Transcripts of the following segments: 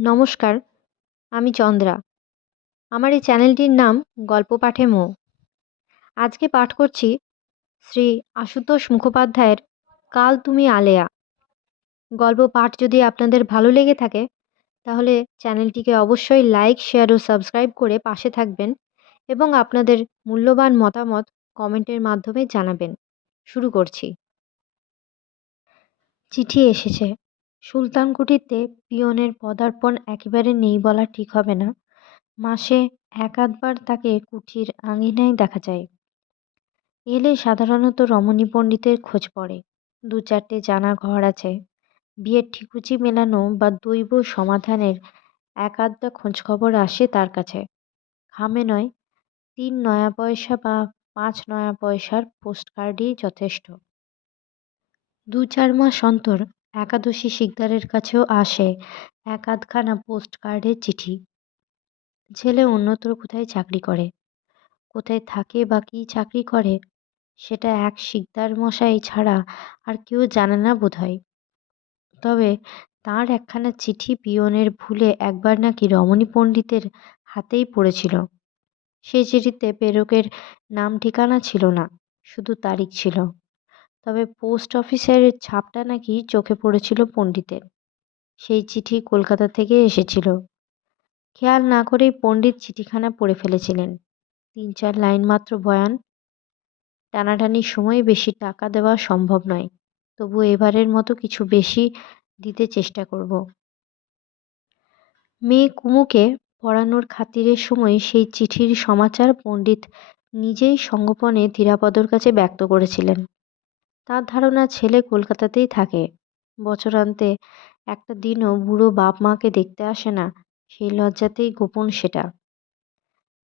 নমস্কার, আমি চন্দ্রা। আমার এই চ্যানেলটির নাম গল্প পাঠে মৌ। আজকে পাঠ করছি শ্রী আশুতোষ মুখোপাধ্যায়ের কাল তুমি আলেয়া। গল্প পাঠ যদি আপনাদের ভালো লেগে থাকে তাহলে চ্যানেলটিকে অবশ্যই লাইক, শেয়ার ও সাবস্ক্রাইব করে পাশে থাকবেন এবং আপনাদের মূল্যবান মতামত কমেন্টের মাধ্যমে জানাবেন। শুরু করছি। চিঠি এসেছে। সুলতান কুঠিতে পিয়নের পদার্পণ একেবারে নেই বলা ঠিক হবে না। মাসে এক আধবার তাকে কুঠির আঙিনায় দেখা যায়। এলে সাধারণত রমণী পণ্ডিতের খোঁজ পড়ে। দু চারটে জানা ঘর আছে। বিয়ের ঠিকুচি মেলানো বা দৈব সমাধানের এক আধটা খোঁজখবর আসে তার কাছে। খামে নয়, 3 নয়া পয়সা বা 5 নয়া পয়সার পোস্টকার্ডই যথেষ্ট। 2-4 মাস অন্তর একাদশী শিকদারের কাছেও আসে এক আধখানা পোস্টকার্ডের চিঠি। ছেলে অন্যত্র কোথায় চাকরি করে, কোথায় থাকে বা কী চাকরি করে সেটা এক শিকদার মশাই ছাড়া আর কেউ জানে না বোধহয়। তবে তাঁর একখানা চিঠি পিয়নের ভুলে একবার নাকি রমণী পণ্ডিতের হাতেই পড়েছিল। সেই চিঠিতে প্রেরকের নাম ঠিকানা ছিল না, শুধু তারিখ ছিল। তবে পোস্ট অফিসের ছাপটা নাকি চোখে পড়েছিল পণ্ডিতের। সেই চিঠি কলকাতা থেকে এসেছিল। খেয়াল না করেই পণ্ডিত চিঠিখানা পড়ে ফেলেছিলেন। 3-4 লাইন মাত্র বয়ান। টানাটানির সময় বেশি টাকা দেওয়া সম্ভব নয়, তবু এবারের মতো কিছু বেশি দিতে চেষ্টা করব। মেয়ে কুমুকে পড়ানোর খাতিরের সময় সেই চিঠির সমাচার পণ্ডিত নিজেই সঙ্গোপনে ধীরাপদর কাছে ব্যক্ত করেছিলেন। তার ধারণা ছেলে কলকাতাতেই থাকে। বছরান্তে একটা দিনও বুড়ো বাপ মাকে দেখতে আসে না, সেই লজ্জাতেই গোপন সেটা।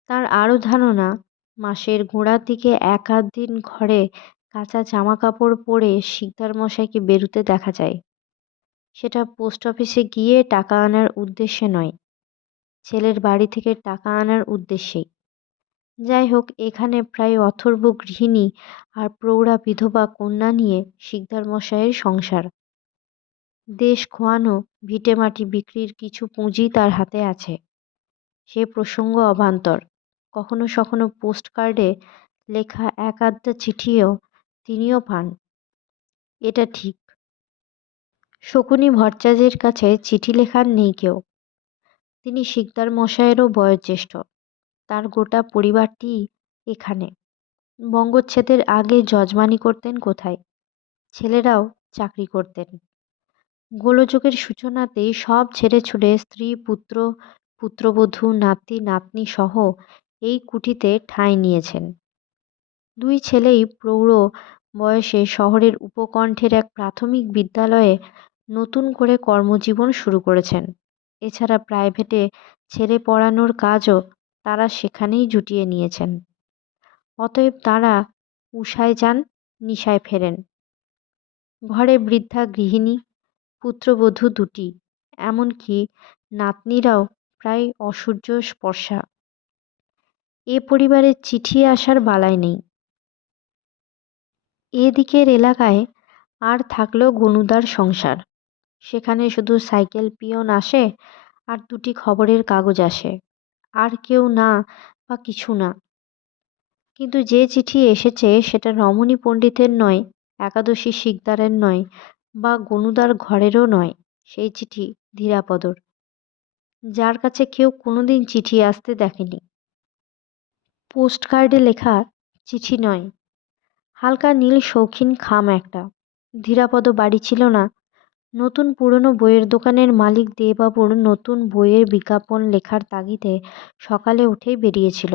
তার আরও ধারণা মাসের গোড়ার দিকে এক আধ দিন ঘরে কাঁচা জামা কাপড় পরে শিকদার মশাইকে বেরুতে দেখা যায়। সেটা পোস্ট অফিসে গিয়ে টাকা আনার উদ্দেশ্যে নয়, ছেলের বাড়ি থেকে টাকা আনার উদ্দেশ্যেই। যাই হোক, এখানে প্রায় অথর্ব গৃহিণী আর প্রৌঢ়া বিধবা কন্যা নিয়ে শিকদার মশাইয়ের সংসার। দেশ খোয়ানো ভিটেমাটি বিক্রির কিছু পুঁজি তার হাতে আছে। সে প্রসঙ্গ অবান্তর। কখনো সখনো পোস্টকার্ডে লেখা এক আধটা চিঠিও তিনিও পান, এটা ঠিক। শকুনি ভট্টাচার্যের কাছে চিঠি লেখার নেই কেউ। তিনি শিকদার মশায়েরও বয়োজ্যেষ্ঠ। তার গোটা পরিবারটি এখানে। বঙ্গচ্ছেদের আগে যজমানি করতেন কোথায়, ছেলেরাও চাকরি করতেন। গোলযোগের সূচনাতেই সব ছেড়ে ছুড়ে স্ত্রী, পুত্র, পুত্রবধূ, নাতি নাতনি সহ এই কুঠিতে ঠাঁই নিয়েছেন। দুই ছেলেই প্রৌঢ় বয়সে শহরের উপকণ্ঠের এক প্রাথমিক বিদ্যালয়ে নতুন করে কর্মজীবন শুরু করেছেন। এছাড়া প্রাইভেটে ছেলে পড়ানোর কাজও তারা সেখানেই জুটিয়ে নিয়েছেন। অতএব তারা উষায় যান, নিশায় ফেরেন। ঘরে বৃদ্ধা গৃহিণী, পুত্রবধূ দুটি, এমনকি নাতনিরাও প্রায় অসূর্য স্পর্শা। এ পরিবারের চিঠি আসার বালাই নেই। এদিকের এলাকায় আর থাকলো গনুদার সংসার। সেখানে শুধু সাইকেল পিয়ন আসে আর দুটি খবরের কাগজ আসে, আর কেউ না বা কিছু না। কিন্তু যে চিঠি এসেছে সেটা রমণী পণ্ডিতের নয়, একাদশী শিকদারের নয়, বা গনুদার ঘরেরও নয়। সেই চিঠি ধীরাপদর, যার কাছে কেউ কোনোদিন চিঠি আসতে দেখেনি। পোস্টকার্ডে লেখা চিঠি নয়, হালকা নীল শৌখিন খাম একটা। ধীরাপদ বাড়ি ছিল না। নতুন পুরনো বইয়ের দোকানের মালিক দেবাবুর নতুন বইয়ের বিজ্ঞাপন লেখার তাগিদে সকালে উঠেই বেরিয়েছিল।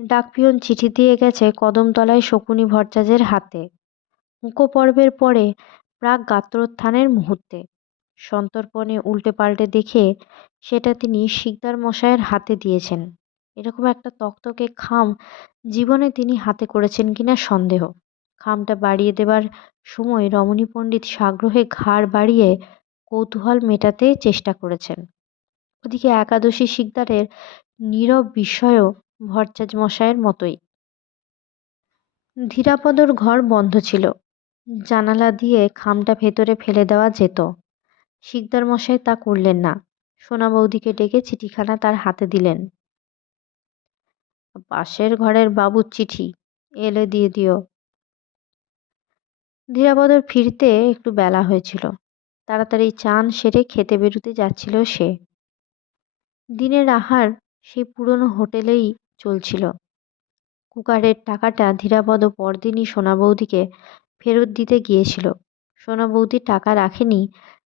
ডাকপিয়ন চিঠি দিয়ে গেছে কদমতলায় শকুনি ভট্টাচার্যের হাতে। মুখপর্বের পরে প্রাক গাত্রোত্থানের মুহূর্তে সন্তর্পণে উল্টে পাল্টে দেখে সেটা তিনি শিকদার মশায়ের হাতে দিয়েছেন। এরকম একটা তকতকে খাম জীবনে তিনি হাতে করেছেন কিনা সন্দেহ। খামটা বাড়িয়ে দেবার সময় রমণী পণ্ডিত সাগ্রহে ঘাড় বাড়িয়ে কৌতূহল মেটাতে চেষ্টা করেছেন। ওদিকে একাদশী শিকদারের নীরব বিস্ময়ও ভট্টাচার্য মশায়ের মতোই। ধীরাপদর ঘর বন্ধ ছিল। জানালা দিয়ে খামটা ভেতরে ফেলে দেওয়া যেত। শিকদার মশাই তা করলেন না। সোনা বৌদিকে ডেকে চিঠিখানা তার হাতে দিলেন। পাশের ঘরের বাবুর চিঠি, এলে দিয়ে দিও। ধীরাপদর ফিরতে একটু বেলা হয়েছিল। তাড়াতাড়ি চান সেরে খেতে বেরুতে যাচ্ছিল সে। দিনের আহার সেই পুরনো হোটেলেই চলছিল। কুকারের টাকাটা ধীরাপদ পরদিনই সোনা বৌদিকে ফেরত দিতে গিয়েছিল। সোনা বৌদি টাকা রাখেনি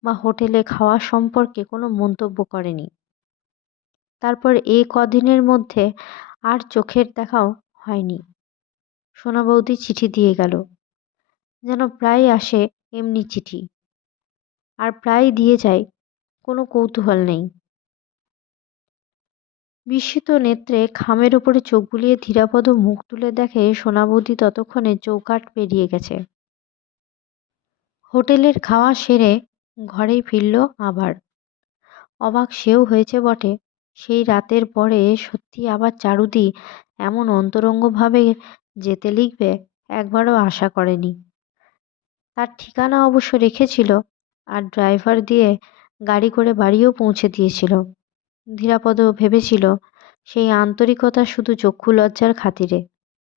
বা হোটেলে খাওয়া সম্পর্কে কোনো মন্তব্য করেনি। তারপর এই কদিনের মধ্যে আর চোখের দেখাও হয়নি। সোনা বৌদি চিঠি দিয়ে গেল, যেন প্রায় আসে এমনি চিঠি, আর প্রায় দিয়ে যায়, কোনো কৌতূহল নেই। বিস্মিত নেত্রে খামের উপরে চোখ বুলিয়ে ধীরাপদ মুখ তুলে দেখে সোনা বৌদি ততক্ষণে চৌকাঠ পেরিয়ে গেছে। হোটেলের খাওয়া সেরে ঘরেই ফিরল আবার। অবাক সেও হয়েছে বটে। সেই রাতের পরে সত্যি আবার চারুদি এমন অন্তরঙ্গভাবে যেতে লিখবে একবারও আশা করেনি। তার ঠিকানা অবশ্য রেখেছিল, আর ড্রাইভার দিয়ে গাড়ি করে বাড়িও পৌঁছে দিয়েছিল। ধীরাপদ ভেবেছিল সেই আন্তরিকতা শুধু চক্ষু লজ্জার খাতিরে,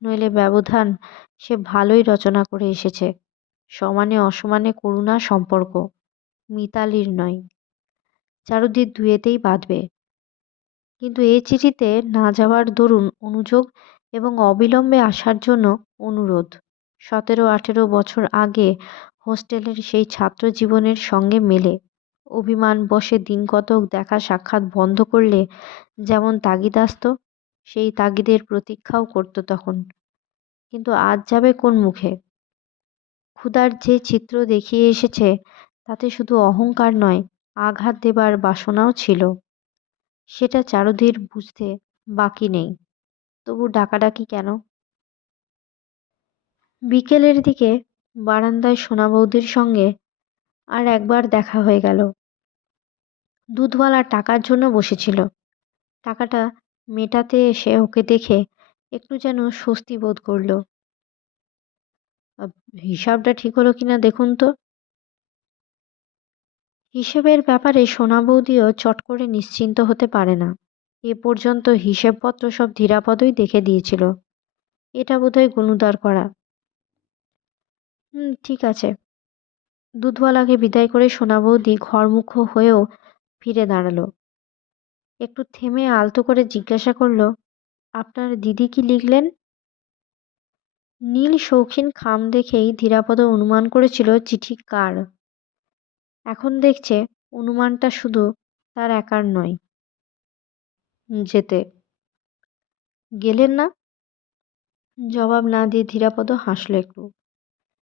নইলে ব্যবধান সে ভালোই রচনা করে এসেছে। সমানে অসমানে করুণা সম্পর্ক, মিতালির নয়, চারুদির দুয়েতেই বাঁধবে। কিন্তু এ চিঠিতে না যাওয়ার দরুন অনুযোগ এবং অবিলম্বে আসার জন্য অনুরোধ। 17-18 বছর আগে হোস্টেলের সেই ছাত্র জীবনের সঙ্গে মেলে। অভিমান বশে দিনকতক দেখা সাক্ষাৎ বন্ধ করলে যেমন তাগিদ আসত, সেই তাগিদের প্রতীক্ষাও করত তখন। কিন্তু আজ যাবে কোন মুখে? ক্ষুধার যে চিত্র দেখিয়ে এসেছে তাতে শুধু অহংকার নয়, আঘাত দেবার বাসনাও ছিল। সেটা চারুধীর বুঝতে বাকি নেই। তবু ডাকাডাকি কেন? বিকেলের দিকে বারান্দায় সোনা বৌদির সঙ্গে আর একবার দেখা হয়ে গেল। দুধওয়ালা টাকার জন্য বসেছিল। টাকাটা মেটাতে এসে ওকে দেখে একটু যেন স্বস্তি বোধ করল। হিসাবটা ঠিক হলো কিনা দেখুন তো। হিসেবের ব্যাপারে সোনা বৌদিও চট করে নিশ্চিন্ত হতে পারে না। এ পর্যন্ত হিসেবপত্র সব ধীরাপদই দেখে দিয়েছিল। এটা বোধহয় গুণুদার করা। ঠিক আছে। দুধওয়ালাকে বিদায় করে সোনা বৌদি ঘরমুখ হয়েও ফিরে দাঁড়ালো। একটু থেমে আলতো করে জিজ্ঞাসা করলো, আপনার দিদি কি লিখলেন? নীল শৌখিন খাম দেখেই ধীরাপদ অনুমান করেছিল চিঠি কার। এখন দেখছে অনুমানটা শুধু তার একার নয়। যেতে গেলেন না? জবাব না দিয়ে ধীরাপদ হাসল একটু।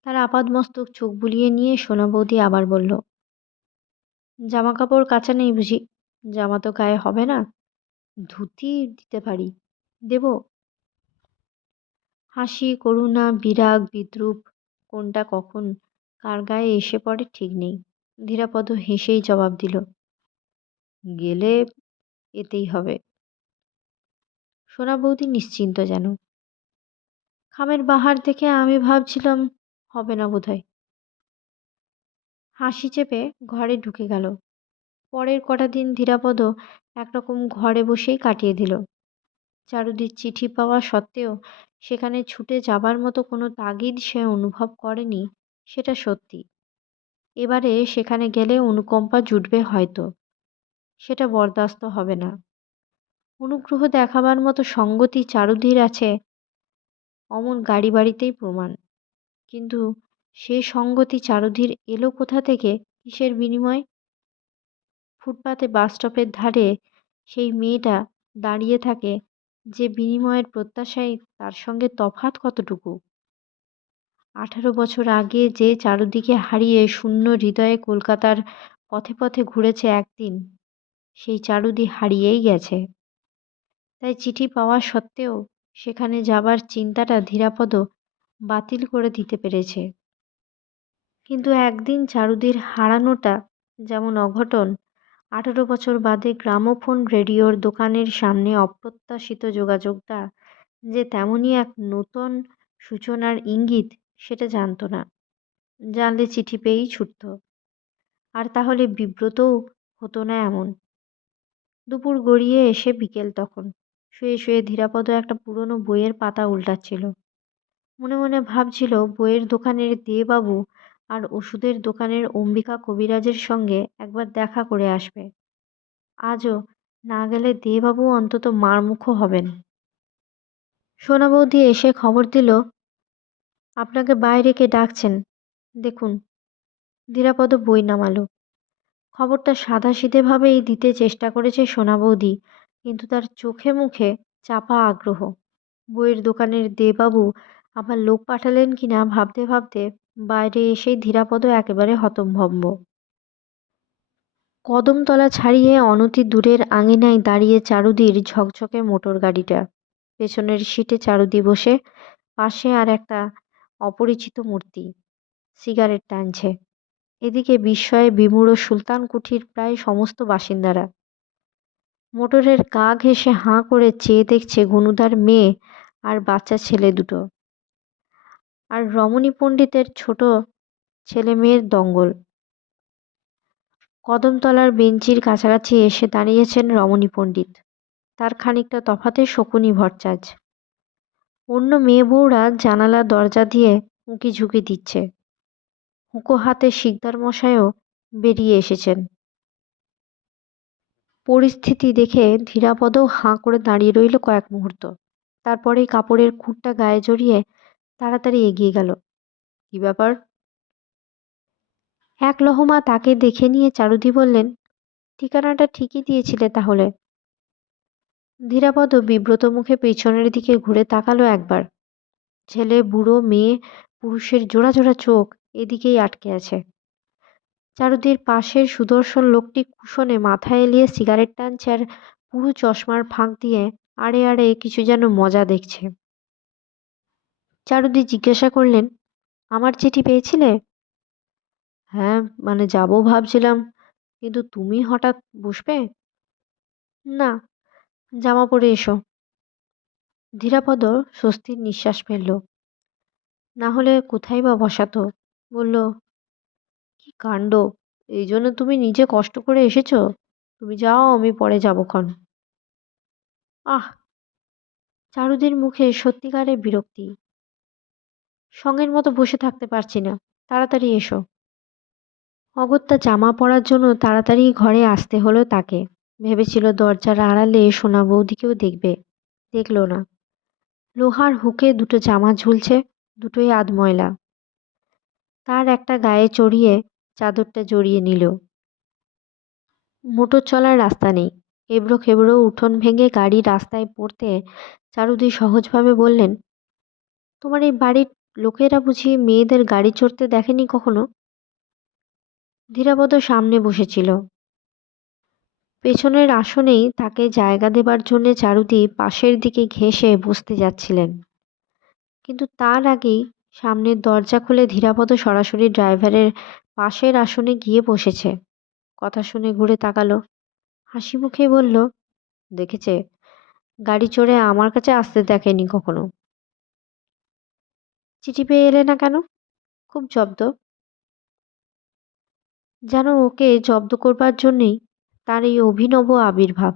তার আপাদমস্তক চোখ বুলিয়ে নিয়ে সোনা বৌদি আবার বলল, জামা কাপড় কাচা নেই বুঝি? জামা তো গায়ে হবে না, ধুতি দিতে পারি, দেব? হাসি, করুণা, বিরাগ, বিদ্রূপ কোনটা কখন কার গায়ে এসে পড়ে ঠিক নেই। ধীরাপদ হেসেই জবাব দিল, গেলে এতেই হবে। সোনা বৌদি নিশ্চিন্ত যেন। খামের বাহার দেখে আমি ভাবছিলাম হবে না বোধহয়। হাসি চেপে ঘরে ঢুকে গেল। পরের কটা দিন ধীরাপদ একরকম ঘরে বসেই কাটিয়ে দিল। চারুদির চিঠি পাওয়া সত্ত্বেও সেখানে ছুটে যাবার মতো কোনো তাগিদ সে অনুভব করেনি, সেটা সত্যি। এবারে সেখানে গেলে অনুকম্পা জুটবে হয়তো, সেটা বরদাস্ত হবে না। অনুগ্রহ দেখাবার মতো সঙ্গতি চারুধীর আছে অমন গাড়ি বাড়িতেই প্রমাণ। কিন্তু সে সঙ্গতি চারুধীর এলো কোথা থেকে, কিসের বিনিময়? ফুটপাতে বাসস্টপের ধারে সেই মেয়েটা দাঁড়িয়ে থাকে, যে বিনিময়ের প্রত্যাশায় তার সঙ্গে তফাৎ কতটুকু? 18 বছর আগে যে চারুদিকে হারিয়ে শূন্য হৃদয়ে কলকাতার পথে পথে ঘুরেছে একদিন, সেই চারুদি হারিয়েই গেছে। তাই চিঠি পাওয়া সত্ত্বেও সেখানে যাবার চিন্তাটা ধীরাপদ বাতিল করে দিতে পেরেছে। কিন্তু একদিন চারুদির হারানোটা যেমন অঘটন, 18 বছর বাদে গ্রামোফোন রেডিওর দোকানের সামনে অপ্রত্যাশিত যোগাযোগটা যে তেমনই এক নূতন সূচনার ইঙ্গিত, সেটা জানত না। জানলে চিঠি পেয়েই ছুটত। আর তাহলে বিব্রতও হতো না এমন। দুপুর গড়িয়ে এসে বিকেল তখন। শুয়ে শুয়ে ধীরাপদ একটা পুরনো বইয়ের পাতা উল্টাচ্ছিল। মনে মনে ভাবছিল বইয়ের দোকানের দেবাবু আর ওষুধের দোকানের অম্বিকা কবিরাজের সঙ্গে একবার দেখা করে আসবে। আজও না গেলে দেবাবু অন্তত মারমুখো হবেন। সোনা বৌদি এসে খবর দিল, আপনাকে বাইরে কে ডাকছেন, দেখুন। ধীরাপদ বই নামালো। খবরটা সাদাসিধেভাবেই দিতে চেষ্টা করেছে সোনা বৌদি, কিন্তু তার চোখে মুখে চাপা আগ্রহ। বইয়ের দোকানের দেবাবু আবার লোক পাঠালেন কিনা ভাবতে ভাবতে বাইরে এসেই ধীরাপদ একেবারে হতভম্ব। কদমতলা ছাড়িয়ে অনতি দূরের আঙিনায় দাঁড়িয়ে চারুদির ঝকঝকে মোটর গাড়িটা। পেছনের সিটে চারুদি বসে, পাশে আর একটা অপরিচিত মূর্তি সিগারেট টানছে। এদিকে বিস্ময়ে বিমূঢ় সুলতান কুঠির প্রায় সমস্ত বাসিন্দারা। মোটরের গা ঘেঁষে হাঁ করে চেয়ে দেখছে গুনুদার মেয়ে আর বাচ্চা ছেলে দুটো, আর রমণী পণ্ডিতের ছোট ছেলে মেয়ের দঙ্গল। কদমতলার বেঞ্চির কাছাকাছি এসে দাঁড়িয়েছেন রমণী পণ্ডিত। তার খানিকটা তফাতে শকুনি ভট্টাচ। অন্য মেয়ে বউরা জানালা দরজা দিয়ে উঁকি ঝুঁকি দিচ্ছে। হুঁকো হাতে শিকদার মশাইও বেরিয়ে এসেছেন। পরিস্থিতি দেখে ধীরাপদও হাঁ করে দাঁড়িয়ে রইল কয়েক মুহূর্ত। তারপরেই কাপড়ের খুঁটটা গায়ে জড়িয়ে তাড়াতাড়ি এগিয়ে গেল। কি ব্যাপার? এক লহমা তাকে দেখে নিয়ে চারুদি বললেন, ঠিকানাটা ঠিকই দিয়েছিলে তাহলে। ধীরাপদ বিব্রত মুখে পেছনের দিকে ঘুরে তাকালো একবার। ছেলে বুড়ো মেয়ে পুরুষের জোড়া জোড়া চোখ এদিকেই আটকে আছে। চারুদির পাশের সুদর্শন লোকটি কুশনে মাথা এলিয়ে সিগারেট টানছে আর পুরু চশমার ফাঁক দিয়ে আড়ে আড়ে কিছু যেন মজা দেখছে। চারুদি জিজ্ঞাসা করলেন, আমার চিঠি পেয়েছিলে? হ্যাঁ, মানে যাবো ভাবছিলাম, কিন্তু তুমি হঠাৎ বসবে? না, জামা পরে এসো। ধীরাপদ স্বস্তির নিঃশ্বাস ফেলল। না হলে কোথায় বা বসাতো? বলল, কি কাণ্ড! এই জন্য তুমি নিজে কষ্ট করে এসেছো? তুমি যাও, আমি পরে যাবক্ষণ। আহ! চারুদের মুখে সত্যিকারের বিরক্তি। সঙ্গের মতো বসে থাকতে পারছি না, তাড়াতাড়ি এসো। অগত্যা জামা পরার জন্য তাড়াতাড়ি ঘরে আসতে হলো তাকে। ভেবেছিল দরজার আড়ালে সোনা বৌদিকেও দেখবে, দেখল না। লোহার হুকে দুটো জামা ঝুলছে, দুটোই আধময়লা। তার একটা গায়ে চড়িয়ে চাদরটা জড়িয়ে নিল। মোটর চলার রাস্তা নেই। এবড়ো খেবড়ো উঠোন ভেঙে গাড়ি রাস্তায় পড়তে চারুদি সহজভাবে বললেন, তোমার এই বাড়ির লোকেরা বুঝি মেয়েদের গাড়ি চড়তে দেখেনি কখনো? ধীরাপদ সামনে বসেছিল। পেছনের আসনেই তাকে জায়গা দেবার জন্যে চারুদি পাশের দিকে ঘেঁষে বসতে যাচ্ছিলেন, কিন্তু তার আগেই সামনের দরজা খুলে ধীরাপদ সরাসরি ড্রাইভারের পাশের আসনে গিয়ে বসেছে। কথা শুনে ঘুরে তাকালো, হাসি মুখেই বলল, দেখেছে, গাড়ি চড়ে আমার কাছে আসতে দেখেনি কখনো। চিঠি পেয়ে এলে না কেন? খুব জব্দ। যেন ওকে জব্দ করবার জন্যেই তার এই অভিনব আবির্ভাব।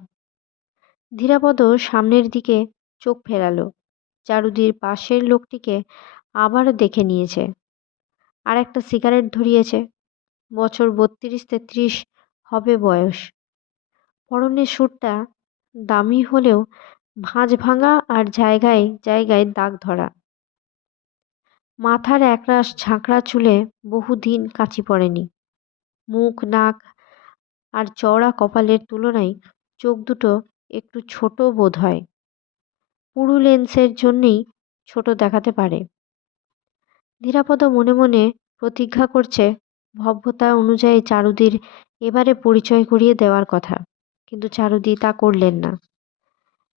ধীরাপদ সামনের দিকে চোখ ফেরালো। চারুদির পাশের লোকটিকে আবারও দেখে নিয়েছে। আর একটা সিগারেট ধরিয়েছে। বছর 32-33 হবে বয়স। পরনের স্যুটটা দামি হলেও ভাঁজ ভাঙা আর জায়গায় জায়গায় দাগ ধরা। মাথার একরাশ ঝাঁকড়া চুলে বহুদিন কাঁচি পড়েনি। মুখ, নাক আর চওড়া কপালের তুলনায় চোখ দুটো একটু ছোট বোধ হয়। পুরু লেন্সের জন্যেই ছোট দেখাতে পারে। ধীরাপদ মনে মনে প্রতিজ্ঞা করছে ভব্যতা অনুযায়ী চারুদির এবারে পরিচয় করিয়ে দেওয়ার কথা, কিন্তু চারুদি তা করলেন না।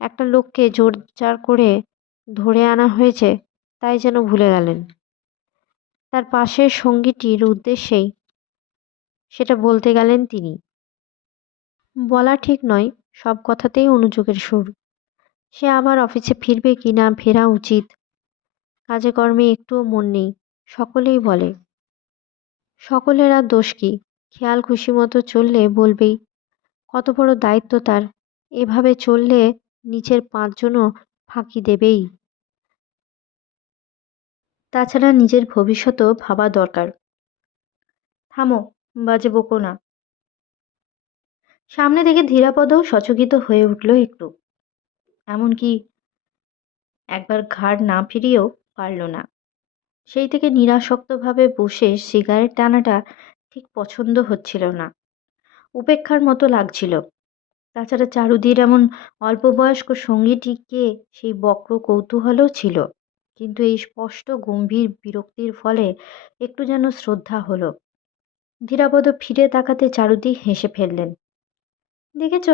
একটা লোককে জোরজার করে ধরে আনা হয়েছে তাই যেন ভুলে গেলেন। তার পাশের সঙ্গীটির উদ্দেশ্যেই সেটা বলতে গেলেন তিনি। বলা ঠিক নয়, সব কথাতেই অনুযোগের সুর। সে আবার অফিসে ফিরবে কি না ফেরা উচিত, কাজে কর্মে একটুও মন নেই, সকলেই বলে। সকলের আর দোষ কি? খেয়াল খুশি মতো চললে বলবেই। কত বড় দায়িত্ব তার, এভাবে চললে নিচের ৫ জনও ফাঁকি দেবেই। তাছাড়া নিজের ভবিষ্যতও ভাবা দরকার। থামো, বাজে বকো না। সামনে দেখে ধীরাপদও সচকিত হয়ে উঠল একটু। এমনকি একবার ঘাড় না ফিরিয়েও পারল না। সেই থেকে নিরাসক্তভাবে বসে সিগারেট টানাটা ঠিক পছন্দ হচ্ছিল না, উপেক্ষার মতো লাগছিল। তাছাড়া চারুদির এমন অল্পবয়স্ক সঙ্গীটিকে সেই বক্র কৌতূহলও ছিল, কিন্তু এই স্পষ্ট গম্ভীর বিরক্তির ফলে একটু যেন শ্রদ্ধা হলো। ধীরাপদ ফিরে তাকাতে চারুদি হেসে ফেললেন। দেখেছ,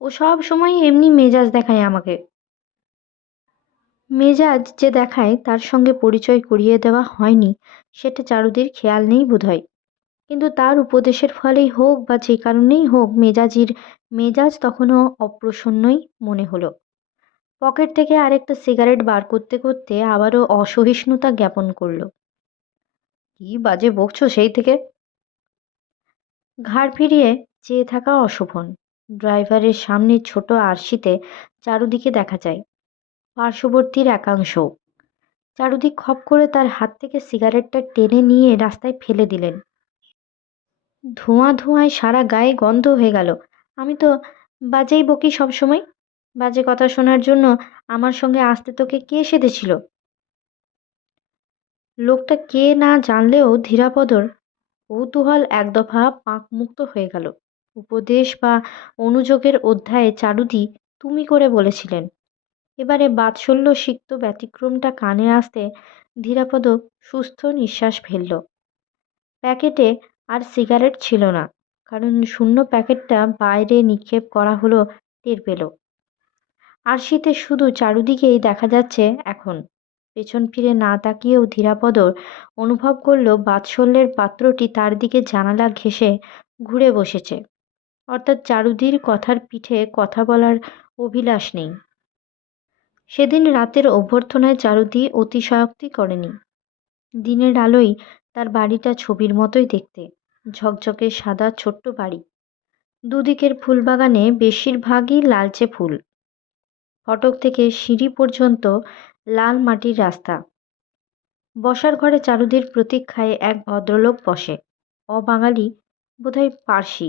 ও সব সময় এমনি মেজাজ দেখায় আমাকে। মেজাজ যে দেখায় তার সঙ্গে পরিচয় করিয়ে দেওয়া হয়নি সেটা চারুদির খেয়াল নেই বোধহয়। কিন্তু তার উপদেশের ফলেই হোক বা যে কারণেই হোক মেজাজ তখনও অপ্রসন্নই মনে হলো। পকেট থেকে আরেকটা সিগারেট বার করতে করতে আবারও অসহিষ্ণুতা জ্ঞাপন করলো। কি বাজে বকছো সেই থেকে? ঘাড় ফিরিয়ে চেয়ে থাকা অশোভন। ড্রাইভারের সামনে ছোট আরশিতে চারুদিকে দেখা যায়, পার্শ্ববর্তীর একাংশ। চারুদিক খপ করে তার হাত থেকে সিগারেটটা টেনে নিয়ে রাস্তায় ফেলে দিলেন। ধোঁয়া ধোঁয়ায় সারা গায়ে গন্ধ হয়ে গেল। আমি তো বাজেই বকি সবসময়। বাজে কথা শোনার জন্য আমার সঙ্গে আসতে তোকে কে সেধেছিল? লোকটা কে না জানলেও ধীরাপদর কৌতূহল এক দফা পাকমুক্ত হয়ে গেল। উপদেশ বা অনুযোগের অধ্যায়ে চারুদি তুমি করে বলেছিলেন। এবারে বাৎসল্য সিক্ত ব্যতিক্রমটা কানে আসতে ধীরাপদ সুস্থ নিঃশ্বাস ফেলল। প্যাকেটে আর সিগারেট ছিল না, কারণ শূন্য প্যাকেটটা বাইরে নিক্ষেপ করা হলো টের পেল। আরশিতে শুধু চারুদিকেই দেখা যাচ্ছে এখন। পেছন ফিরে না তাকিয়েও ধীরাপদর অনুভব করল বাৎসল্যের পাত্রটি তার দিকে জানালা ঘেঁষে ঘুরে বসেছে, অর্থাৎ চারুদির কথার পিঠে কথা বলার অভিলাষ নেই। সেদিন রাতের অভ্যর্থনায় চারুদি অতিশয়োক্তি করেনি। দিনের আলোয় তার বাড়িটা ছবির মতোই দেখতে, ঝকঝকে সাদা ছোট্ট বাড়ি। দুদিকের ফুলবাগানে বেশিরভাগই লালচে ফুল। ফটক থেকে সিঁড়ি পর্যন্ত লাল মাটির রাস্তা। বসার ঘরে চারুদির প্রতীক্ষায় এক ভদ্রলোক বসে, অবাঙালি, বোধহয় পার্সি।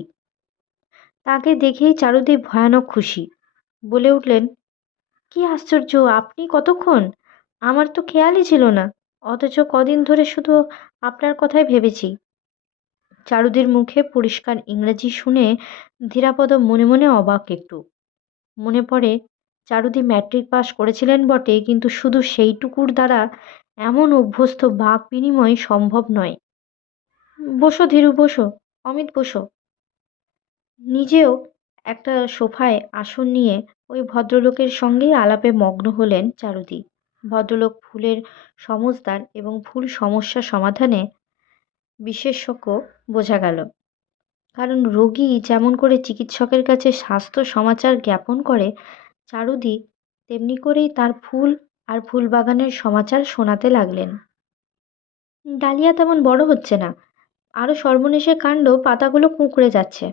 তাকে দেখেই চারুদি ভয়ানক খুশি। বলে উঠলেন, কি আশ্চর্য, আপনি কতক্ষণ! আমার তো খেয়ালই ছিল না, অথচ কদিন ধরে শুধু আপনার কথাই ভেবেছি। চারুদির মুখে পরিষ্কার ইংরেজি শুনে ধীরাপদ মনে মনে অবাক একটু। মনে পড়ে চারুদি ম্যাট্রিক পাশ করেছিলেন বটে, কিন্তু শুধু সেইটুকুর দ্বারা এমন অভ্যস্ত বাক বিনিময় সম্ভব নয়। বসো ধীরু, বসো। অমিত, বসো। নিজেও একটা সোফায় আসন নিয়ে ওই ভদ্রলোকের সঙ্গেই আলাপে মগ্ন হলেন চারুদি। ভদ্রলোক ফুলের সমজদার এবং ফুল সমস্যা সমাধানে বিশেষজ্ঞ বোঝা গেল। কারণ রোগী যেমন করে চিকিৎসকের কাছে স্বাস্থ্য সমাচার জ্ঞাপন করে, চারুদি তেমনি করেই তার ফুল আর ফুলবাগানের সমাচার শোনাতে লাগলেন। ডালিয়া তেমন বড় হচ্ছে না, আরও সর্বনেশে কাণ্ড, পাতাগুলো কুঁকড়ে যাচ্ছে।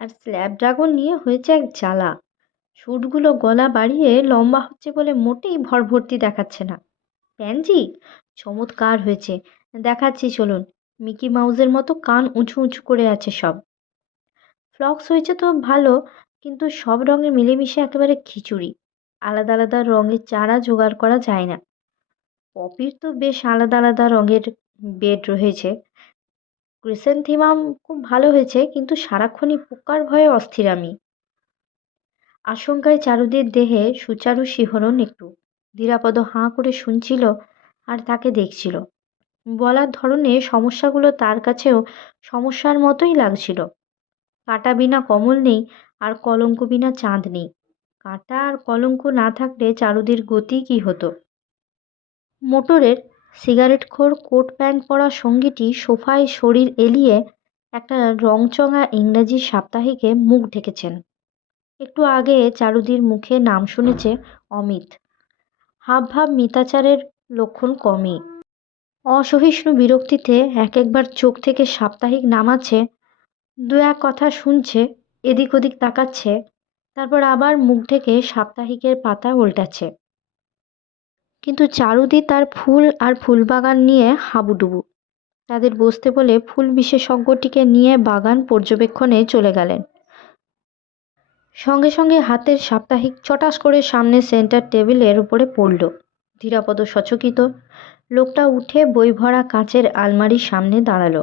আর স্ল্যাব ড্রাগন নিয়ে হয়েছে এক জ্বালা। শুটগুলো গলা বাড়িয়ে লম্বা হচ্ছে বলে মোটেই ভরভর্তি দেখাচ্ছে না। প্যানজি চমৎকার হয়েছে, দেখাচ্ছি চলুন। মিকি মাউসের মতো কান উঁচু উঁচু করে আছে সব। ফ্লক্স হয়েছে তো ভালো, কিন্তু সব রঙে মিলেমিশে একেবারে খিচুড়ি। আলাদা আলাদা রঙের চারা জোগাড় করা যায় না। পপির তো বেশ আলাদা আলাদা রঙের বেড রয়েছে। ক্রিসেন্থিমাম খুব ভালো হয়েছে, কিন্তু সারাক্ষণই পোকার ভয়ে অস্থির আমি। আশঙ্কায় চারুদের দেহে সুচারু শিহরণ একটু। ধীরাপদ হাঁ করে শুনছিল আর তাকে দেখছিল। বলার ধরনে সমস্যাগুলো তার কাছেও সমস্যার মতোই লাগছিল। কাঁটা বিনা কমল নেই, আর কলঙ্ক বিনা চাঁদ নেই। কাঁটা আর কলঙ্ক না থাকলে চারুদির গতি কি হতো? মোটরের সিগারেটখোর কোট প্যান্ট পরা সঙ্গীটি সোফায় শরীর এলিয়ে একটা রংচঙা ইংরাজি সাপ্তাহিকে মুখ ঢেকেছেন। একটু আগে চারুদির মুখে নাম শুনেছে অমিত। হাবভাব মিতাচারের লক্ষণ কমই। অসহিষ্ণু বিরক্তিতে এক একবার চোখ থেকে সাপ্তাহিক নামাচ্ছে, দু এক কথা শুনছে, এদিক ওদিক তাকাচ্ছে, তারপর আবার মুখ ঢেকে সাপ্তাহিকের পাতা উল্টাচ্ছে। কিন্তু চারুদি তার ফুল আর ফুলবাগান নিয়ে হাবুডুবু। তাদের বসতে বলে ফুল বিশেষজ্ঞটিকে নিয়ে বাগান পর্যবেক্ষণে চলে গেলেন। সঙ্গে সঙ্গে হাতের সাপ্তাহিক চটাস করে সামনে সেন্টার টেবিলের উপরে পড়ল। ধীরাপদ সচকিত। লোকটা উঠে বই ভরা কাচের আলমারির সামনে দাঁড়ালো।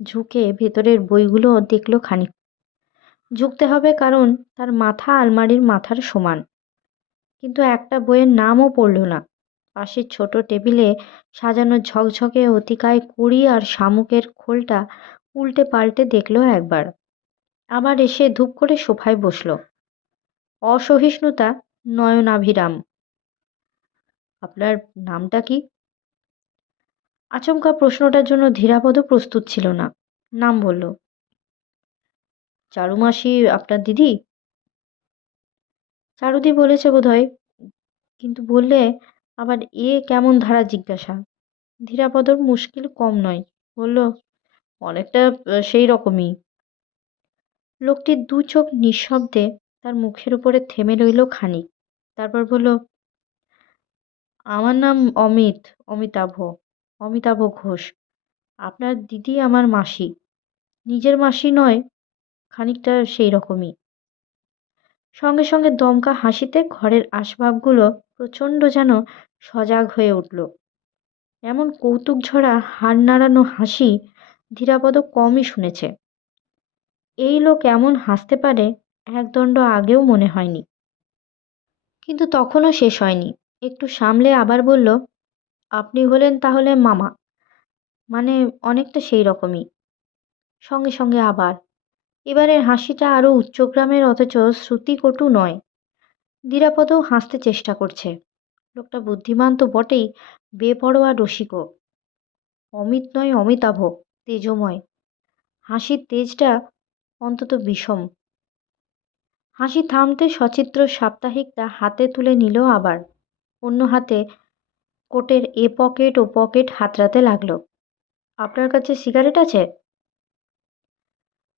ঝুঁকে ভেতরের বইগুলো দেখল খানিক। ঝুঁকতে হবে কারণ তার মাথা আলমারির মাথার সমান। কিন্তু একটা বইয়ের নামও পড়ল না। পাশের ছোট টেবিলে সাজানো ঝকঝকে অতিকায় কুড়ি আর শামুকের খোলটা উল্টে পাল্টে দেখল একবার। আবার এসে ধূপ করে সোফায় বসল। অসহিষ্ণুতা নয়নাভিরাম। আপনার নামটা কি? আচমকা প্রশ্নটার জন্য ধীরাপদ প্রস্তুত ছিল না। নাম বলল। চারুমাসি আপনার দিদি? চারুদি বলেছে বোধহয়, কিন্তু বললে আবার এ কেমন ধারা জিজ্ঞাসা। ধীরাপদর মুশকিল কম নয়। বলল, অনেকটা সেই রকমই। লোকটির দু চোখ নিঃশব্দে তার মুখের উপরে থেমে রইল খানিক। তারপর বলল, আমার নাম অমিতাভ অমিতাভ ঘোষ। আপনার দিদি আমার মাসি। নিজের মাসি নয়, খানিকটা সেই রকমই। সঙ্গে সঙ্গে দমকা হাসিতে ঘরের আসবাবগুলো প্রচণ্ড যেন সজাগ হয়ে উঠল। এমন কৌতুক ঝরা হাড় নাড়ানো হাসি ধীরাপদ কমই শুনেছে। এই লোক এমন হাসতে পারে একদণ্ড আগেও মনে হয়নি। কিন্তু তখনও শেষ হয়নি। একটু সামলে আবার বলল, আপনি হলেন তাহলে মামা, মানে অনেকটা সেই রকমই। সঙ্গে সঙ্গে আবার এবারের হাসিটা আরও উচ্চগ্রামের, অথচ শ্রুতিকটু নয়। ধীরাপদও হাসতে চেষ্টা করছে। লোকটা বুদ্ধিমান তো বটেই, বেপরোয়া রসিকও। অমিত নয় অমিতাভ, তেজময়। হাসির তেজটা অন্তত বিষম। হাসি থামতে সচিত্র সাপ্তাহিকটা হাতে তুলে নিল আবার। অন্য হাতে কোটের এ পকেট ও পকেট হাতড়াতে লাগলো। আপনার কাছে সিগারেট আছে?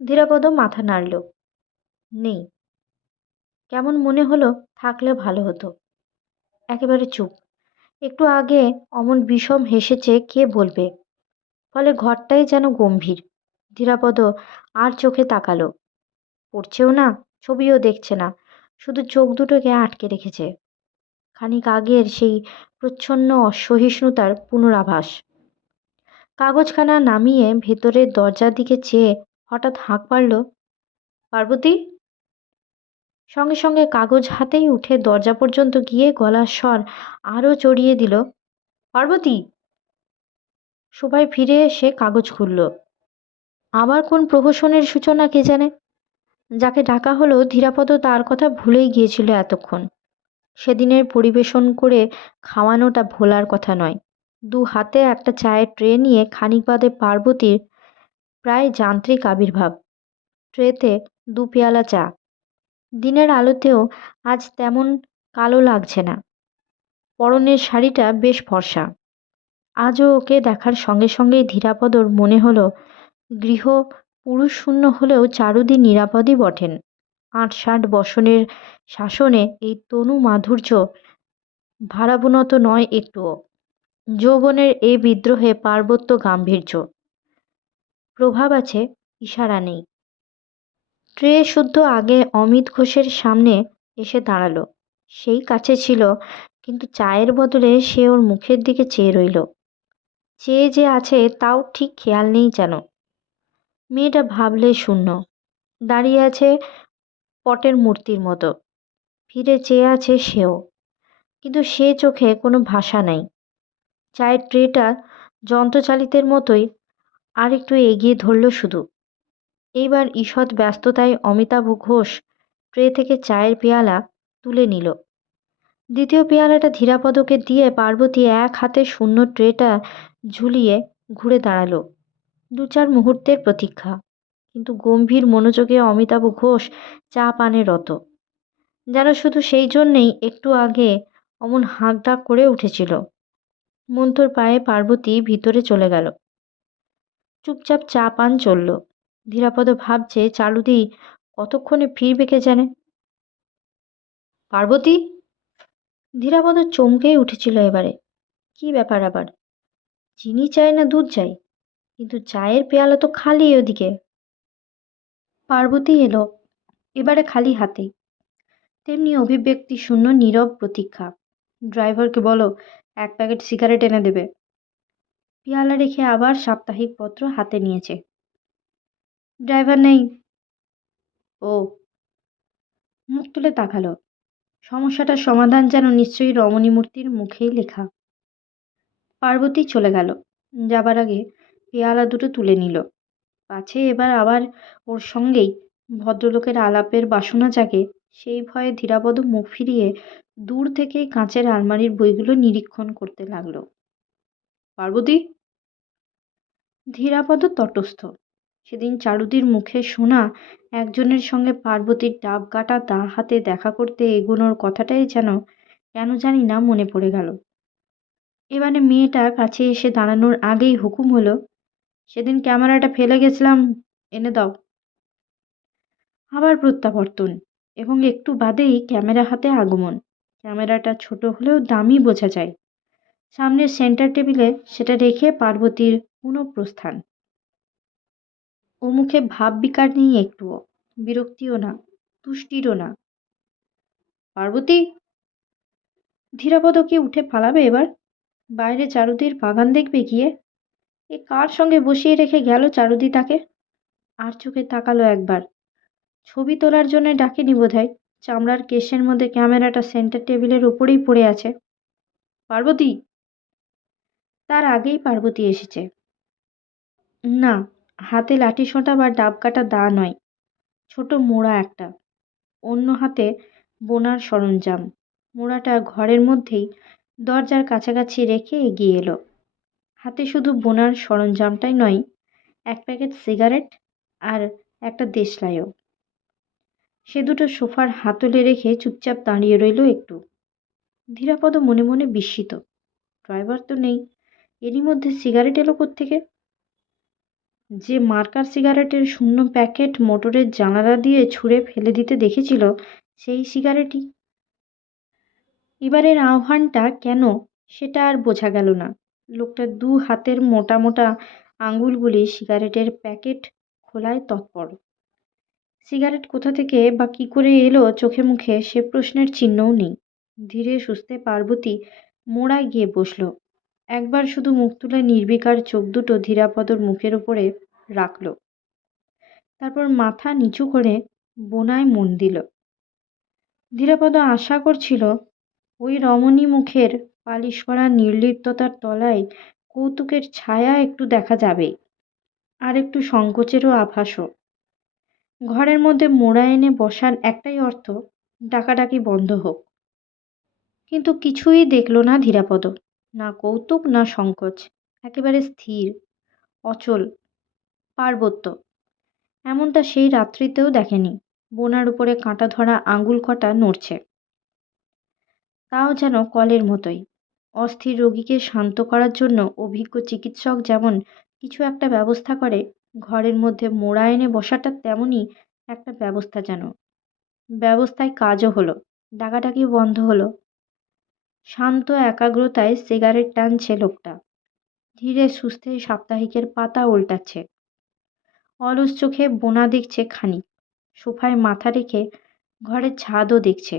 ধীরাপদ মাথা নাড়ল। নেই। কেমন মনে হলো থাকলে ভালো হতো। একেবারে চুপ। একটু আগে অমন বিষম হেসেছে কে বলবে। ফলে ঘরটাই যেন গম্ভীর। ধীরাপদ আর চোখে তাকালো। পড়ছেও না, ছবিও দেখছে না, শুধু চোখ দুটোকে আটকে রেখেছে। খানিক আগের সেই প্রচ্ছন্ন অসহিষ্ণুতার পুনরাভাস। কাগজখানা নামিয়ে ভেতরের দরজার দিকে চেয়ে হঠাৎ হাঁক পারল, পার্বতী। সঙ্গে সঙ্গে কাগজ হাতেই উঠে দরজা পর্যন্ত গিয়ে গলার স্বর আরও চড়িয়ে দিল, পার্বতী। সবাই ফিরে এসে কাগজ খুলল। আবার কোন প্রহসনের সূচনা কে জানে। যাকে ডাকা হলো ধীরাপদ তার কথা ভুলেই গিয়েছিল এতক্ষণ। সেদিনের পরিবেশন করে খাওয়ানোটা ভোলার কথা নয়। দু হাতে একটা চায়ের ট্রে নিয়ে খানিক বাদে পার্বতীর প্রায় যান্ত্রিক আবির্ভাব। ট্রেতে দু পেয়ালা চা। দিনের আলোতেও আজ তেমন কালো লাগছে না। পরনের শাড়িটা বেশ ফর্সা। আজও ওকে দেখার সঙ্গে সঙ্গেই ধীরাপদর মনে হলো গৃহ পুরুষশূন্য হলেও চারুদি নিরাপদই বটেন। ৬৮ বসনের শাসনে এই তনু মাধুর্য ভারাবনত নয় একটুও। যৌবনের এ বিদ্রোহে পার্বত্য গাম্ভীর্য। প্রভাব আছে, ইশারা নেই। ট্রে শুদ্ধ আগে অমিত ঘোষের সামনে এসে দাঁড়ালো। সেই কাছে ছিল, কিন্তু চায়ের বদলে সে ওর মুখের দিকে চেয়ে রইল। চেয়ে যে আছে তাও ঠিক খেয়াল নেই যেন। মেয়েটা ভাবলে শূন্য। দাঁড়িয়ে আছে পটের মূর্তির মতো। ফিরে চেয়ে আছে সেও, কিন্তু সে চোখে কোনো ভাষা নাই। চায়ের ট্রেটা যন্ত্রচালিতের মতোই আর একটু এগিয়ে ধরল শুধু। এইবার ঈষৎ ব্যস্ততায় অমিতাভ ঘোষ ট্রে থেকে চায়ের পেয়ালা তুলে নিল। দ্বিতীয় পেয়ালাটা ধীরাপদকে দিয়ে পার্বতী এক হাতে শূন্য ট্রেটা ঝুলিয়ে ঘুরে দাঁড়ালো। ২-৪ মুহূর্তের প্রতীক্ষা। কিন্তু গম্ভীর মনোযোগে অমিতাভ ঘোষ চা পানে রত। যেন শুধু সেই জন্যেই একটু আগে অমন হাঁকডাক করে উঠেছিল। মন্থর পায়ে পার্বতী ভিতরে চলে গেল। চুপচাপ চা পান চলল। ধীরাপদ ভাবছে চারুদি কতক্ষণে ফিরবে কে জানে। পার্বতী! ধীরাপদ চমকেই উঠেছিল এবারে। কি ব্যাপার আবার? চিনি চাই না দুধ চাই, কিন্তু চায়ের পেয়ালা তো খালি ওদিকে। পার্বতী এলো, এবারে খালি হাতে। তেমনি অভিব্যক্তি শূন্য নীরব প্রতীক্ষা। ড্রাইভারকে বলো 1 প্যাকেট সিগারেট এনে দেবে। পেয়ালা রেখে আবার সাপ্তাহিক পত্র হাতে নিয়েছে। ড্রাইভার নেই। ও। মুখ তুলে তাকালো। সমস্যাটার সমাধান যেন নিশ্চয়ই রমণীমূর্তির মুখেই লেখা। পার্বতী চলে গেল। যাবার আগে পেয়ালা দুটো তুলে নিল, পাছে এবার আবার ওর সঙ্গেই ভদ্রলোকের আলাপের বাসনা জাগে সেই ভয়ে ধীরাপদ মুখ ফিরিয়ে দূর থেকেই কাঁচের আলমারির বইগুলো নিরীক্ষণ করতে লাগলো। পার্বতী! ধীরাপদ তটস্থ। সেদিন চারুদির মুখে শোনা একজনের সঙ্গে পার্বতীর ডাব কাটা দা হাতে দেখা করতে এগোনোর কথাটাই যেন কেন জানি না মনে পড়ে গেল। এবারে মেয়েটা কাছে এসে দাঁড়ানোর আগেই হুকুম হলো, সেদিন ক্যামেরাটা ফেলে গেছিলাম, এনে দাও। আবার প্রত্যাবর্তন, এবং একটু বাদেই ক্যামেরা হাতে আগমন। ক্যামেরাটা ছোট হলেও দামই বোঝা যায়। সামনের সেন্টার টেবিলে সেটা রেখে পার্বতীর পুনঃপ্রস্থান। ও মুখে ভাব বিকার নেই একটুও, বিরক্তিও না, তুষ্টিরও না। পার্বতী! ধীরাপদ কি উঠে পালাবে এবার? বাইরে চারুদির বাগান দেখবে গিয়ে? এ কার সঙ্গে বসিয়ে রেখে গেল চারুদি তাকে? আর চোখে তাকালো একবার। ছবি তোলার জন্য ডাকেনি বোধহয়। চামড়ার কেসের মধ্যে ক্যামেরাটা সেন্টার টেবিলের উপরেই পড়ে আছে। পার্বতী! তার আগেই পার্বতী এসেছে। না, হাতে লাঠি সোঁটা বা ডাব কাটা দা নয়, ছোট মোড়া একটা। অন্য হাতে বোনার সরঞ্জাম। মোড়াটা ঘরের মধ্যেই দরজার কাছাকাছি রেখে এগিয়ে এলো। হাতে শুধু বোনার সরঞ্জামটাই নয়, 1 প্যাকেট সিগারেট আর একটা দেশলাইও। সে দুটো সোফার হাতলে রেখে চুপচাপ দাঁড়িয়ে রইল একটু। ধীরাপদ মনে মনে বিস্মিত। ড্রাইভার তো নেই, এরই মধ্যে সিগারেট এলো কোত্থেকে? যে মার্কার সিগারেটের শূন্য প্যাকেট মোটরের জানালা দিয়ে ছুঁড়ে ফেলে দিতে দেখেছিল, সেই সিগারেটই। এবারের আহ্বানটা কেন সেটা আর বোঝা গেল না। লোকটা 2 হাতের মোটা মোটা আঙুলগুলি সিগারেটের প্যাকেট খোলায় তৎপর। সিগারেট কোথা থেকে বা কী করে এলো চোখে মুখে সে প্রশ্নের চিহ্নও নেই। ধীরে সুস্থে পার্বতী মোড়ায় গিয়ে বসল। একবার শুধু মুখ তুলে নির্বিকার চোখ দুটো ধীরাপদর মুখের উপরে রাখল। তারপর মাথা নিচু করে বোনায় মন দিল। ধীরাপদ আশা করছিল ওই রমণী মুখের পালিশ করা নির্লিপ্ততার তলায় কৌতুকের ছায়া একটু দেখা যাবে, আর একটু সংকোচেরও আভাসও। ঘরের মধ্যে মোড়া এনে বসার একটাই অর্থ, ডাকাডাকি বন্ধ হোক। কিন্তু কিছুই দেখল না ধীরাপদ। না কৌতুক না সংকোচ, একেবারে স্থির, অচল, পার্বত্য। এমনটা সেই রাত্রিতেও দেখেনি। বোনার উপরে কাঁটা ধরা আঙুল কটা নড়ছে, তাও যেন কলের মতোই। অস্থির রোগীকে শান্ত করার জন্য অভিজ্ঞ চিকিৎসক যেমন কিছু একটা ব্যবস্থা করে, ঘরের মধ্যে মোড়া এনে বসাটা তেমনই একটা ব্যবস্থা যেন। ব্যবস্থায় কাজও হলো, ডাকাডাকি বন্ধ হলো। শান্ত একাগ্রতায় সিগারেট টানছে লোকটা। ধীরে সুস্থে সাপ্তাহিকের পাতা উল্টাচ্ছে। অলস চোখে বোনা দেখছে খানিক। সোফায় মাথা রেখে ঘরের ছাদও দেখছে।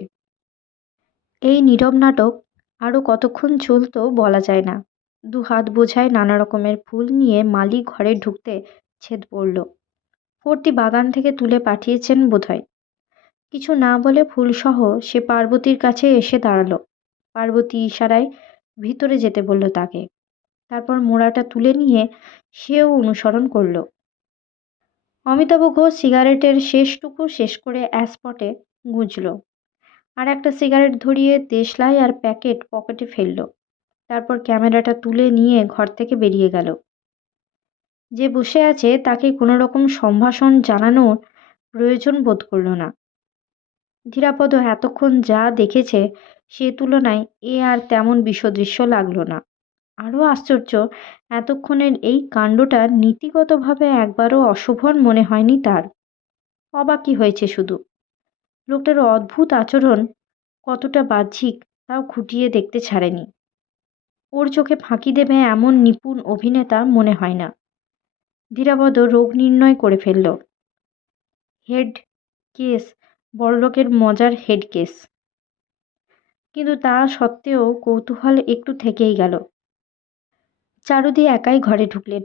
এই নীরব নাটক আরও কতক্ষণ চলত বলা যায় না। 2 হাত বোঝায় নানা রকমের ফুল নিয়ে মালি ঘরে ঢুকতে ছেদ পড়ল। ভর্তি বাগান থেকে তুলে পাঠিয়েছেন বোধহয়। কিছু না বলে ফুলসহ সে পার্বতীর কাছে এসে দাঁড়ালো। পার্বতী ইশারায় ভিতরে যেতে বলল তাকে। তারপর মোড়াটা তুলে নিয়ে সেও অনুসরণ করল। অমিতাভ ঘোষ সিগারেটের শেষটুকু শেষ করে অ্যাসপটে গুঁজল। আর একটা সিগারেট ধরিয়ে দেশলাই আর প্যাকেট পকেটে ফেলল। তারপর ক্যামেরাটা তুলে নিয়ে ঘর থেকে বেরিয়ে গেল। যে বসে আছে তাকে কোনো রকম সম্ভাষণ জানানোর প্রয়োজন বোধ করল না। ধীরাপদ এতক্ষণ যা দেখেছে সে তুলনায় এ আর তেমন বিষদৃশ্য লাগল না। আরও আশ্চর্য, এতক্ষণের এই কাণ্ডটা নীতিগতভাবে একবারও অশোভন মনে হয়নি তার। অবাকই হয়েছে শুধু। লোকটার অদ্ভুত আচরণ কতটা বাহ্যিক তাও খুঁটিয়ে দেখতে ছাড়েনি। ওর চোখে ফাঁকি দেবে এমন নিপুণ অভিনেতা মনে হয় না। ধীরাপদ রোগ নির্ণয় করে ফেলল। হেড কেস, বড়লোকের মজার হেড কেস। কিন্তু তা সত্ত্বেও কৌতূহল একটু থেকেই গেল। চারুদি একাই ঘরে ঢুকলেন।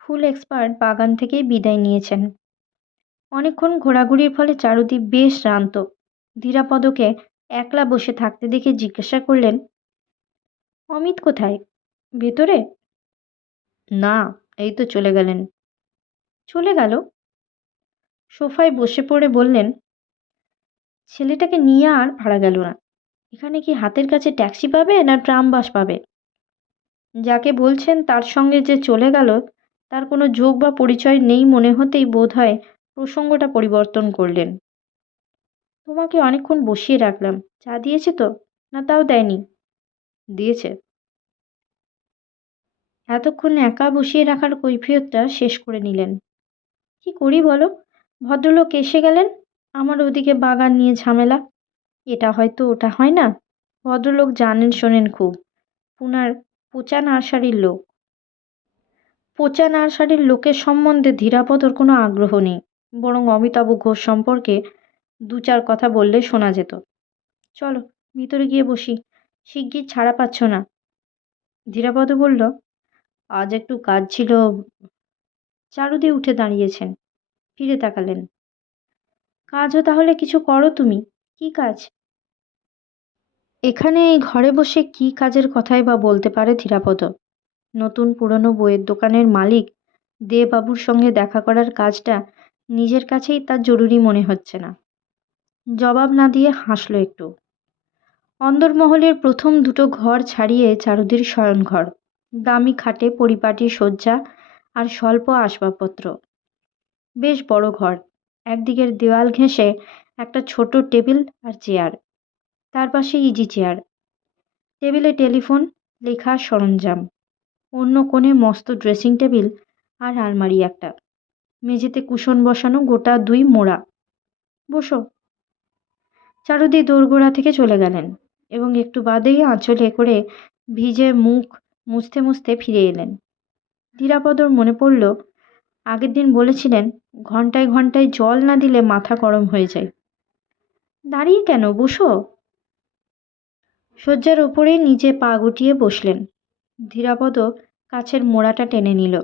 ফুল এক্সপার্ট বাগান থেকেই বিদায় নিয়েছেন। অনেকক্ষণ ঘোরাঘুরির ফলে চারুদি বেশ শ্রান্ত। ধীরাপদকে একলা বসে থাকতে দেখে জিজ্ঞাসা করলেন, অমিত কোথায়? ভেতরে? না, এই তো চলে গেলেন। চলে গেল? সোফায় বসে পড়ে বললেন, ছেলেটাকে নিয়ে আর ভাড়া গেল না। এখানে কি হাতের কাছে ট্যাক্সি পাবে না ট্রাম বাস পাবে? যাকে বলছেন তার সঙ্গে যে চলে গেল তার কোনো যোগ বা পরিচয় নেই মনে হতেই বোধহয় প্রসঙ্গটা পরিবর্তন করলেন। তোমাকে অনেকক্ষণ বসিয়ে রাখলাম, চা দিয়েছে তো? না তাও দেয়নি? দিয়েছে। এতক্ষণ একা বসিয়ে রাখার কৈফিয়তটা শেষ করে নিলেন। কি করি বলো? ভদ্রলোক এসে গেলেন, আমার ওদিকে বাগান নিয়ে ঝামেলা, এটা হয়তো ওটা হয় না। ভদ্রলোক জানেন শোনেন খুব, পুনার পোচা নার্সারির লোক। পোচা নার্সারির লোকের সম্বন্ধে ধীরাপদর কোনো আগ্রহ নেই, বরং অমিতাভ ঘোষ সম্পর্কে দু চার কথা বললে শোনা যেত। চলো ভিতরে গিয়ে বসি, শিগগির ছাড়া পাচ্ছ না। ধীরাপদ বলল, আজ একটু কাজ ছিল। চারুদি উঠে দাঁড়িয়েছেন, ফিরে তাকালেন। কাজও তাহলে কিছু করো তুমি? কি কাজ? এখানে এই ঘরে বসে কি কাজের কথাই বা বলতে পারে ধীরাপদ? নতুন পুরনো বইয়ের দোকানের মালিক দেবাবুর সঙ্গে দেখা করার কাজটা নিজের কাছেই তার জরুরি মনে হচ্ছে না। জবাব না দিয়ে হাসল একটু। অন্দরমহলের প্রথম দুটো ঘর ছাড়িয়ে চারুদির শয়নঘর, দামি খাটে পরিপাটি শয্যা আর স্বল্প আসবাবপত্র। বেশ বড় ঘর। একদিকের দেওয়াল ঘেঁষে একটা ছোট টেবিল আর চেয়ার, তার পাশে ইজি চেয়ার, টেবিলে টেলিফোন, লেখার সরঞ্জাম। অন্য কোণে মস্ত ড্রেসিং টেবিল আর আলমারি একটা। মেঝেতে কুশন বসানো, গোটা দুই মোড়া। বসো। চারুদি দোরগোড়া থেকে চলে গেলেন এবং একটু বাদেই আঁচলে করে ভিজে মুখ মুছতে মুছতে ফিরে এলেন। ধীরাপদর মনে পড়ল, আগের দিন বলেছিলেন ঘন্টায় ঘন্টায় জল না দিলে মাথা গরম হয়ে যায়। দাঁড়িয়ে কেন, বসো। শয্যার ওপরেই নিজে পা গুটিয়ে বসলেন। ধীরাপদ কাছের মোড়াটা টেনে নিল।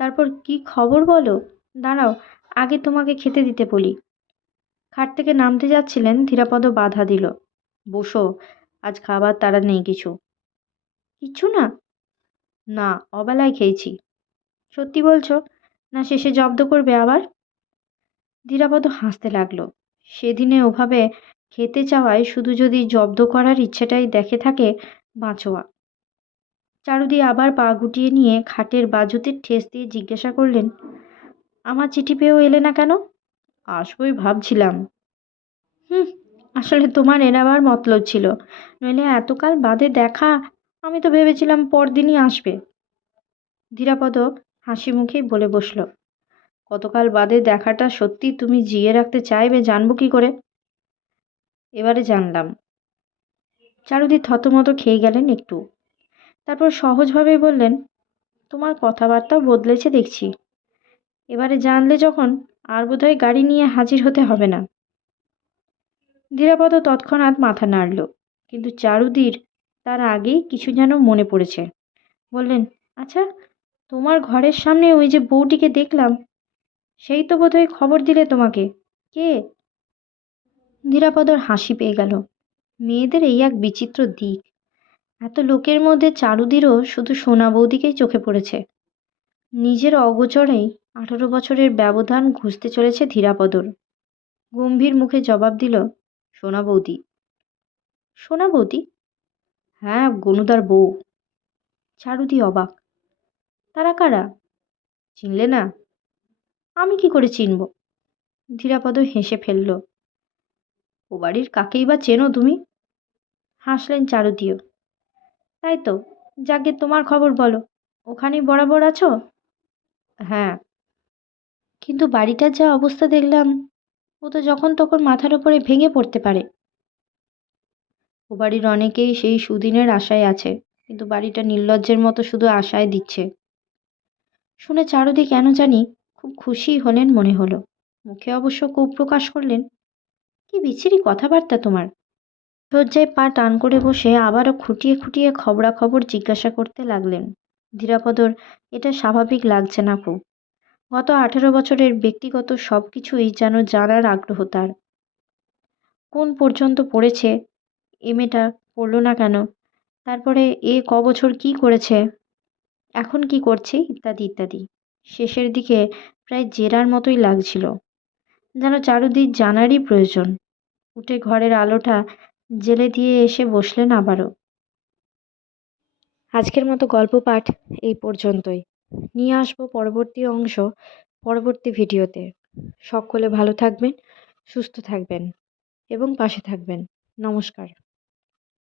তারপর, কি খবর বলো? দাঁড়াও, আগে তোমাকে খেতে দিতে বলি। খাট থেকে নামতে যাচ্ছিলেন, ধীরাপদ বাধা দিল। বসো, আজ খাবার তাড়া নেই কিছু। কিচ্ছু না? না, অবেলায় খেয়েছি। সত্যি বলছো না শেষে জব্দ করবে আবার? ধীরাপদ হাসতে লাগলো। সেদিনে ওভাবে খেতে চাওয়ায় শুধু যদি জব্দ করার ইচ্ছেটাই দেখে থাকে বাঁচোয়া। চারুদি আবার পা গুটিয়ে নিয়ে খাটের বাজুতে ঠেস দিয়ে জিজ্ঞাসা করলেন, আমার চিঠি পেয়েও এলে না কেন? আসবই ভাবছিলাম। হুম, আসলে তোমার এড়াবার মতলব ছিল, নইলে এতকাল বাদে দেখা, আমি তো ভেবেছিলাম পরদিনই আসবে। ধীরাপদ হাসি মুখেই বলে বসল, কতকাল বাদে দেখাটা সত্যি তুমি জিয়ে রাখতে চাইবে জানবো কি করে? এবারে জানলাম। চারুদি থতমত খেয়ে গেলেন একটু। তারপর সহজভাবেই বললেন, তোমার কথাবার্তাও বদলেছে দেখছি। এবারে জানলে যখন, আর বোধহয় গাড়ি নিয়ে হাজির হতে হবে না। ধীরাপদ তৎক্ষণাৎ মাথা নাড়ল, কিন্তু চারুদির তার আগেই কিছু যেন মনে পড়েছে। বললেন, আচ্ছা, তোমার ঘরের সামনে ওই যে বউটিকে দেখলাম, সেই তো বোধহয় খবর দিলে তোমাকে। কে? ধীরাপদর হাসি পেয়ে গেল। মেয়েদের এই এক বিচিত্র দিক। এত লোকের মধ্যে চারুদিরও শুধু সোনা বৌদিকেই চোখে পড়েছে। নিজের অগোচরেই 18 বছরের ব্যবধান ঘুষতে চলেছে ধীরাপদর। গম্ভীর মুখে জবাব দিল, সোনা বৌদি। সোনা বৌদি? হ্যাঁ, গনুদার বউ। চারুদি অবাক। তারা কারা? চিনলে না? আমি কি করে চিনব? ধীরাপদ হেসে ফেলল। ও বাড়ির কাকেই বা চেনো তুমি? হাসলেন চারুদিও। তাই তো, যাকে তোমার খবর বলো, ওখানেই বরাবর আছো? হ্যাঁ। কিন্তু বাড়িটার যা অবস্থা দেখলাম, ও তো যখন তখন মাথার উপরে ভেঙে পড়তে পারে। ও বাড়ির অনেকেই সেই সুদিনের আশায় আছে, কিন্তু বাড়িটা নির্লজ্জের মতো শুধু আশায় দিচ্ছে। শুনে চারুদি কেন জানি খুব খুশি হলেন মনে হলো। মুখে অবশ্য ক্ষোভ প্রকাশ করলেন। কি বিচ্ছিরি কথাবার্তা তোমার! শয্যায় পা টান করে বসে আবারও খুঁটিয়ে খুঁটিয়ে খবরাখবর জিজ্ঞাসা করতে লাগলেন। ধীরাপদর এটা স্বাভাবিক লাগছে না খুব। গত 18 বছরের ব্যক্তিগত সব কিছুই যেন জানার আগ্রহ তার। কোন পর্যন্ত পড়েছে, এমএটা পড়ল না কেন, তারপরে কবছর কি করেছে, এখন কি করছে, ইত্যাদি ইত্যাদি। শেষের দিকে প্রায় জেরার মতোই লাগছিল, যেন চারুদিক জানারই প্রয়োজন। উঠে ঘরের আলোটা জেলে দিয়ে এসে বসলেন আবারও। আজকের মতো গল্প পাঠ এই পর্যন্তই। নিয়ে আসবো পরবর্তী অংশ পরবর্তী ভিডিওতে। সকলে ভালো থাকবেন, সুস্থ থাকবেন এবং পাশে থাকবেন। নমস্কার।